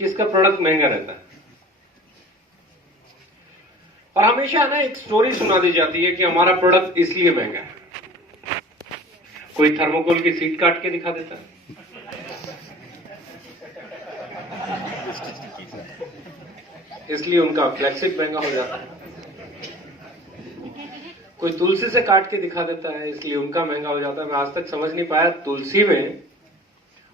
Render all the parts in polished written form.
कि इसका प्रोडक्ट महंगा रहता है। और हमेशा ना एक स्टोरी सुना दी जाती है कि हमारा प्रोडक्ट इसलिए महंगा है। कोई थर्मोकोल की सीट काट के दिखा देता है, इसलिए उनका फ्लैगशिप महंगा हो जाता है। कोई तुलसी से काट के दिखा देता है, इसलिए उनका महंगा हो जाता है। मैं आज तक समझ नहीं पाया तुलसी में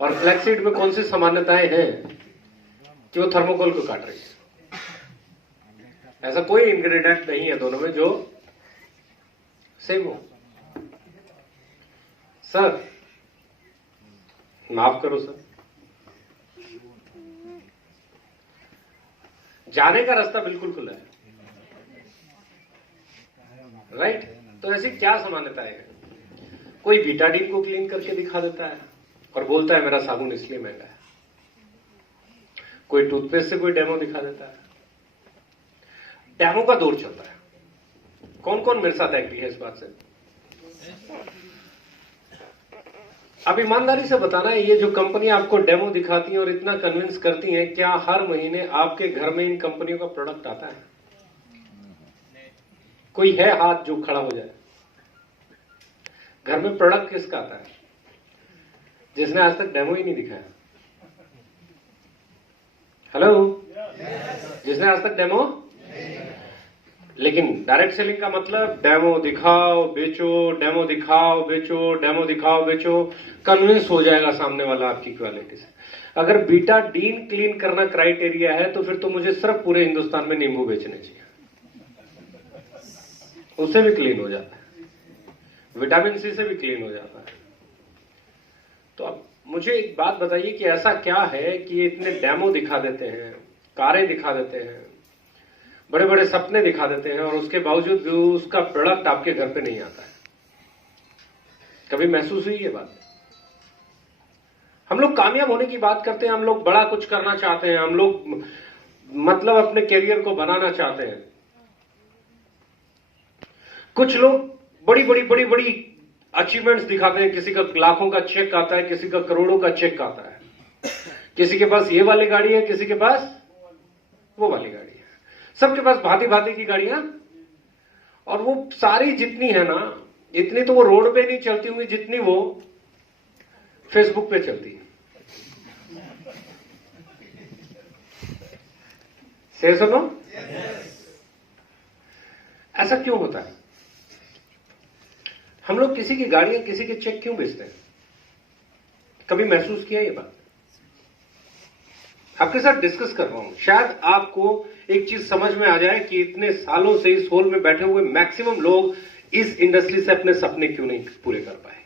और फ्लैक्सीड में कौन सी समानताएं हैं कि वो थर्मोकोल को काट रही है। ऐसा कोई इंग्रेडिएंट नहीं है दोनों में जो सेम हो। सर माफ करो सर, जाने का रास्ता बिल्कुल खुला है, राइट? तो ऐसी क्या समानताएं हैं? कोई बीटाडीन को क्लीन करके दिखा देता है और बोलता है मेरा साबुन इसलिए महंगा है। कोई टूथपेस्ट से कोई डेमो दिखा देता है। डेमो का दौर चलता है। कौन कौन मेरे साथ एग्री है इस बात से? अब ईमानदारी से बताना है, ये जो कंपनी आपको डेमो दिखाती है और इतना कन्विंस करती है, क्या हर महीने आपके घर में इन कंपनियों का प्रोडक्ट आता है? कोई है हाथ जो खड़ा हो जाए? घर में प्रोडक्ट किसका आता है जिसने आज तक डेमो ही नहीं दिखाया? हेलो, जिसने आज तक डेमो? लेकिन डायरेक्ट सेलिंग का मतलब डेमो दिखाओ बेचो, डेमो दिखाओ बेचो, डेमो दिखाओ बेचो, कन्विंस हो जाएगा सामने वाला आपकी क्वालिटी से। अगर बीटाडीन क्लीन करना क्राइटेरिया है तो फिर तो मुझे सिर्फ पूरे हिंदुस्तान में नींबू बेचने चाहिए, उससे भी क्लीन हो जाता है, विटामिन सी से भी क्लीन हो जाता है। तो अब मुझे एक बात बताइए कि ऐसा क्या है कि ये इतने डेमो दिखा देते हैं, कारें दिखा देते हैं, बड़े बड़े सपने दिखा देते हैं और उसके बावजूद भी उसका प्रोडक्ट आपके घर पे नहीं आता है? कभी महसूस हुई ये बात? हम लोग कामयाब होने की बात करते हैं, हम लोग बड़ा कुछ करना चाहते हैं, हम लोग मतलब अपने कैरियर को बनाना चाहते हैं। कुछ लोग बड़ी बड़ी बड़ी बड़ी अचीवमेंट्स दिखाते हैं, किसी का लाखों का चेक आता है, किसी का करोड़ों का चेक आता है, किसी के पास ये वाली गाड़ी है, किसी के पास वो वाली गाड़ी है, सबके पास भांति भांति की गाड़ियां। और वो सारी जितनी है ना, इतनी तो वो रोड पे नहीं चलती होंगी जितनी वो फेसबुक पे चलती है। से सुनो, ऐसा क्यों होता है? हम लोग किसी की गाड़ियां, किसी के चेक क्यों बेचते हैं? कभी महसूस किया ये बात? आपके साथ डिस्कस कर रहा हूं, शायद आपको एक चीज समझ में आ जाए कि इतने सालों से इस हॉल में बैठे हुए मैक्सिमम लोग इस इंडस्ट्री से अपने सपने क्यों नहीं पूरे कर पाए।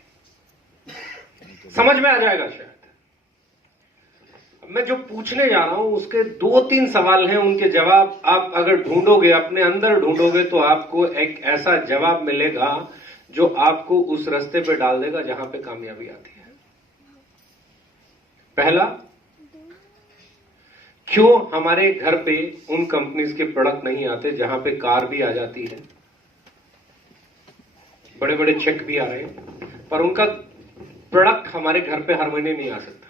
समझ में आ जाएगा शायद। मैं जो पूछने जा रहा हूं उसके 2-3 सवाल हैं, उनके जवाब आप अगर ढूंढोगे, अपने अंदर ढूंढोगे, तो आपको एक ऐसा जवाब मिलेगा जो आपको उस रास्ते पे डाल देगा जहां पे कामयाबी आती है। पहला, क्यों हमारे घर पे उन कंपनीज के प्रोडक्ट नहीं आते जहां पे कार भी आ जाती है, बड़े बड़े चेक भी आ रहे हैं, पर उनका प्रोडक्ट हमारे घर पे हर महीने नहीं आ सकता?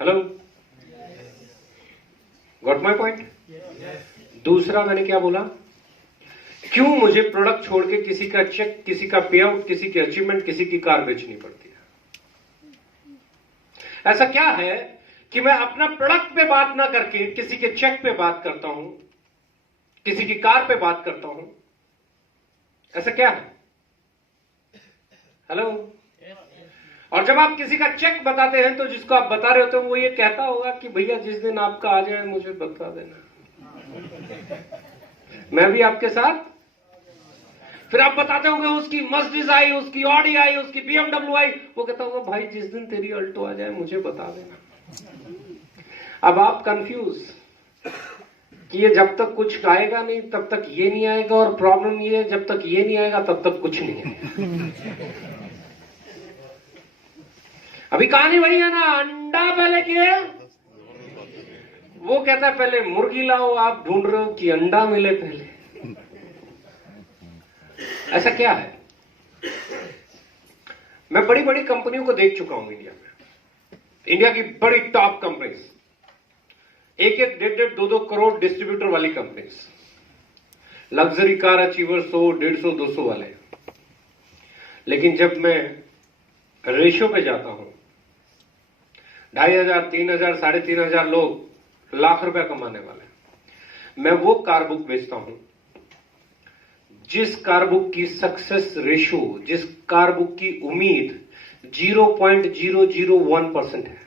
Hello, got my point? दूसरा, मैंने क्या बोला? क्यों मुझे प्रोडक्ट छोड़ के किसी का चेक, किसी का पे आउट, किसी की अचीवमेंट, किसी की कार बेचनी पड़ती है? ऐसा क्या है कि मैं अपना प्रोडक्ट पे बात ना करके किसी के चेक पे बात करता हूं, किसी की कार पे बात करता हूं? ऐसा क्या है? हेलो? और जब आप किसी का चेक बताते हैं तो जिसको आप बता रहे होते हो वो ये कहता होगा कि भैया जिस दिन आपका आ जाए मुझे बता देना, मैं भी आपके साथ। फिर आप बताते होंगे उसकी मर्सिडीज आई, उसकी ऑडी आई, उसकी BMW आई, वो कहता होगा भाई जिस दिन तेरी अल्टो आ जाए मुझे बता देना। अब आप कंफ्यूज कि ये जब तक कुछ आएगा नहीं तब तक ये नहीं आएगा, और प्रॉब्लम ये है जब तक ये नहीं आएगा तब तक कुछ नहीं आएगा। अभी कहानी वही है ना, अंडा पहले के, वो कहता है पहले मुर्गी लाओ, आप ढूंढ रहे हो कि अंडा मिले पहले। ऐसा क्या है? मैं बड़ी बड़ी कंपनियों को देख चुका हूं इंडिया में, इंडिया की बड़ी टॉप कंपनीज, एक एक 1.5 2-2 करोड़ डिस्ट्रीब्यूटर वाली कंपनीज, लग्जरी कार अचीवर 100 150 200 वाले। लेकिन जब मैं रेशो पे जाता हूं, 2,500 3,000 3,500 लोग लाख रुपया कमाने वाले, मैं वो कार बुक बेचता हूं जिस कार बुक की सक्सेस रेशो, जिस कार बुक की उम्मीद 0.001% है।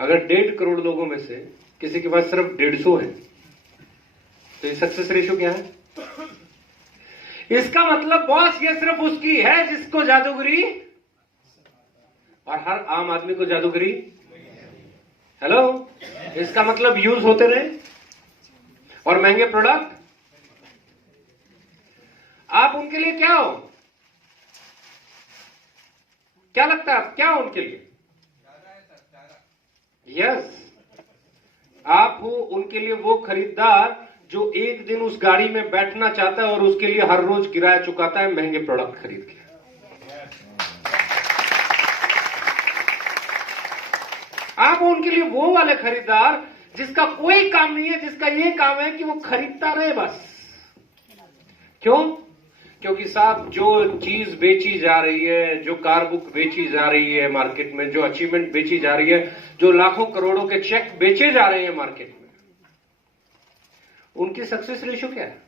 अगर 1.5 करोड़ लोगों में से किसी के पास सिर्फ 150 है तो ये सक्सेस रेशो क्या है? इसका मतलब बॉस ये सिर्फ उसकी है जिसको जादूगरी, और हर आम आदमी को जादूगरी। हेलो, इसका मतलब यूज होते रहे और महंगे प्रोडक्ट। आप उनके लिए क्या हो? क्या लगता है आप क्या हो उनके लिए? यस, आप हो उनके लिए वो खरीदार जो एक दिन उस गाड़ी में बैठना चाहता है और उसके लिए हर रोज किराया चुकाता है महंगे प्रोडक्ट खरीद के। आप उनके लिए वो वाले खरीदार जिसका कोई काम नहीं है, जिसका ये काम है कि वो खरीदता रहे बस। क्यों? क्योंकि साहब जो चीज बेची जा रही है, जो कार बुक बेची जा रही है मार्केट में, जो अचीवमेंट बेची जा रही है, जो लाखों करोड़ों के चेक बेचे जा रहे हैं मार्केट में, उनकी सक्सेस रेशो क्या है?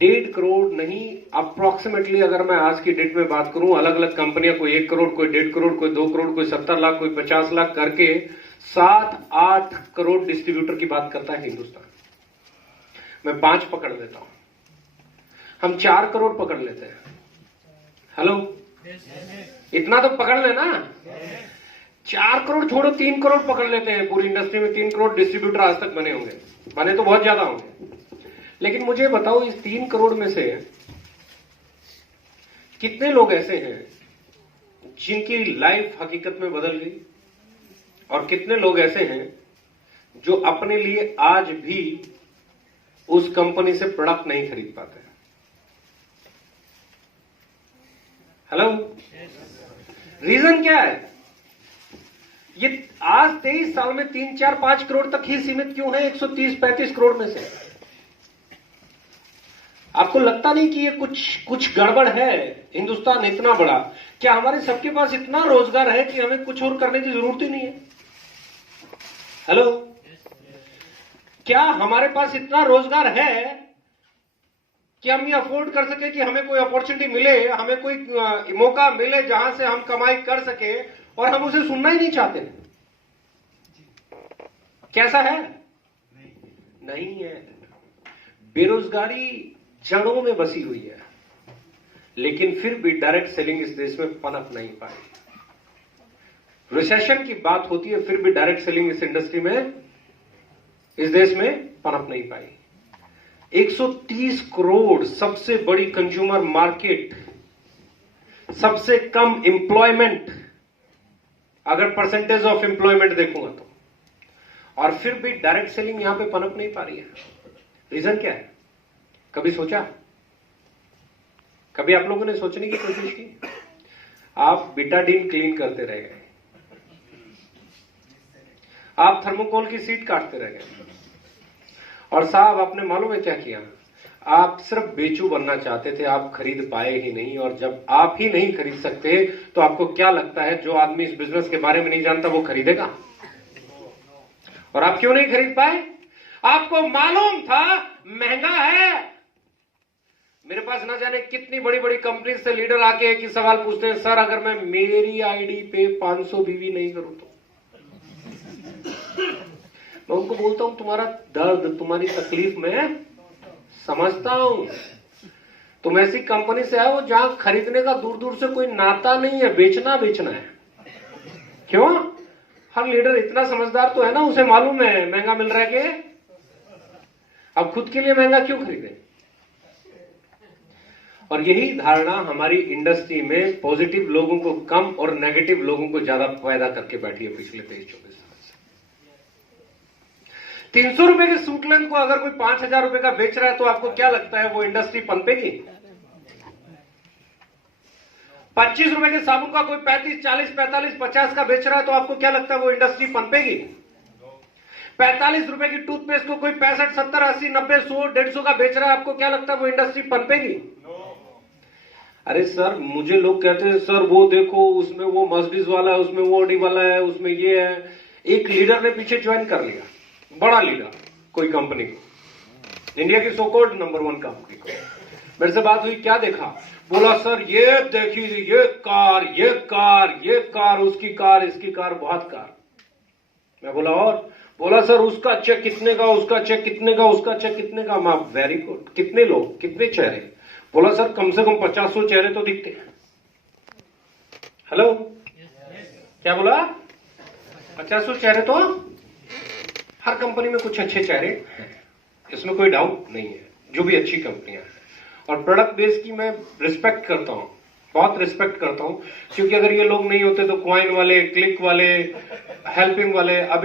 1.5 करोड़ नहीं, अप्रोक्सीमेटली अगर मैं आज की डेट में बात करूं, अलग अलग कंपनियां, कोई 1 करोड़, कोई 1.5 करोड़, कोई 2 करोड़, कोई 70 लाख, कोई 50 लाख करके 7-8 करोड़ डिस्ट्रीब्यूटर की बात करता है हिंदुस्तान। मैं 5 पकड़ लेता हूं, हम 4 करोड़ पकड़ लेते हैं। हेलो, इतना तो पकड़ लेना। 4 करोड़ छोड़ो, 3 करोड़ पकड़ लेते हैं। पूरी इंडस्ट्री में 3 करोड़ डिस्ट्रीब्यूटर आज तक बने होंगे, बने तो बहुत ज्यादा होंगे। लेकिन मुझे बताओ, इस 3 करोड़ में से कितने लोग ऐसे हैं जिनकी लाइफ हकीकत में बदल गई, और कितने लोग ऐसे हैं जो अपने लिए आज भी उस कंपनी से प्रोडक्ट नहीं खरीद पाते? हेलो, रीजन क्या है? ये आज 23 साल में 3, 4, 5 करोड़ तक ही सीमित क्यों है 130-35 करोड़ में से? आपको लगता नहीं कि ये कुछ गड़बड़ है? हिंदुस्तान इतना बड़ा, क्या हमारे सबके पास इतना रोजगार है कि हमें कुछ और करने की जरूरत ही नहीं है? हेलो, क्या हमारे पास इतना रोजगार है कि हम ये अफोर्ड कर सके कि हमें कोई अपॉर्चुनिटी मिले, हमें कोई मौका मिले जहां से हम कमाई कर सके, और हम उसे सुनना ही नहीं चाहते? कैसा है? नहीं है। बेरोजगारी जड़ों में बसी हुई है, लेकिन फिर भी डायरेक्ट सेलिंग इस देश में पनप नहीं पाई। रिसेशन की बात होती है, फिर भी डायरेक्ट सेलिंग इस इंडस्ट्री में, इस देश में पनप नहीं पाई। 130 करोड़, सबसे बड़ी कंज्यूमर मार्केट, सबसे कम एम्प्लॉयमेंट अगर परसेंटेज ऑफ एम्प्लॉयमेंट देखूंगा तो, और फिर भी डायरेक्ट सेलिंग यहां पे पनप नहीं पा रही है। रीजन क्या है? कभी सोचा? कभी आप लोगों ने सोचने की कोशिश की? आप बिटाडीन क्लीन करते रह गए, आप थर्मोकोल की सीट काटते रह गए, और साहब आपने मालूम है क्या किया? आप सिर्फ बेचू बनना चाहते थे, आप खरीद पाए ही नहीं। और जब आप ही नहीं खरीद सकते तो आपको क्या लगता है जो आदमी इस बिजनेस के बारे में नहीं जानता वो खरीदेगा? और आप क्यों नहीं खरीद पाए? आपको मालूम था महंगा है। मेरे पास ना जाने कितनी बड़ी बड़ी कंपनी से लीडर आके एक ही सवाल पूछते हैं, सर अगर मैं मेरी आईडी पे 500 बीवी नहीं करूं तो? मैं उनको बोलता हूं तुम्हारा दर्द, तुम्हारी तकलीफ मैं समझता हूं। तुम ऐसी कंपनी से आए हो जहां खरीदने का दूर दूर से कोई नाता नहीं है, बेचना बेचना है। क्यों? हर लीडर इतना समझदार तो है ना, उसे मालूम है महंगा मिल रहा है कि अब खुद के लिए महंगा क्यों खरीदे? और यही धारणा हमारी इंडस्ट्री में पॉजिटिव लोगों को कम और नेगेटिव लोगों को ज्यादा पैदा करके बैठी है पिछले 23-24 साल से। 300 रुपए के सूट लेंथ को अगर कोई 5,000 रुपए का बेच रहा है तो आपको क्या लगता है वो इंडस्ट्री पनपेगी? 25 रुपए के साबुन का कोई 35, 40, 45, 50 का बेच रहा है, तो आपको क्या लगता है वो इंडस्ट्री पनपेगी? 45 रुपए की टूथपेस्ट को कोई 65, 70, 80, 90, 100, 150 का बेच रहा है, आपको क्या लगता है वो इंडस्ट्री पनपेगी? अरे सर, मुझे लोग कहते हैं सर वो देखो उसमें वो मर्सिडीज वाला है, उसमें वो ऑडी वाला है, उसमें ये है। एक लीडर ने पीछे ज्वाइन कर लिया, बड़ा लीडर कोई कंपनी को, इंडिया की सोकोल्ड नंबर 1 कंपनी को। मेरे से बात हुई, क्या देखा? बोला सर ये देखिए, ये कार, ये कार, ये कार, उसकी कार, इसकी कार, बहुत कार। मैं बोला और? बोला सर उसका चेक कितने का, उसका चेक कितने का, उसका चेक कितने का। मैं वेरी गुड, कितने लोग, कितने चेहरे? बोला सर कम से कम 50-100 चेहरे तो दिखते हैं। हेलो, क्या बोला? 50-100 चेहरे तो हर कंपनी में कुछ अच्छे चेहरे, इसमें कोई डाउट नहीं है, जो भी अच्छी कंपनियां हैं। और प्रोडक्ट बेस की मैं रिस्पेक्ट करता हूं, बहुत रिस्पेक्ट करता हूं, क्योंकि अगर ये लोग नहीं होते तो क्वाइन वाले, क्लिक वाले, हेल्पिंग वाले अभी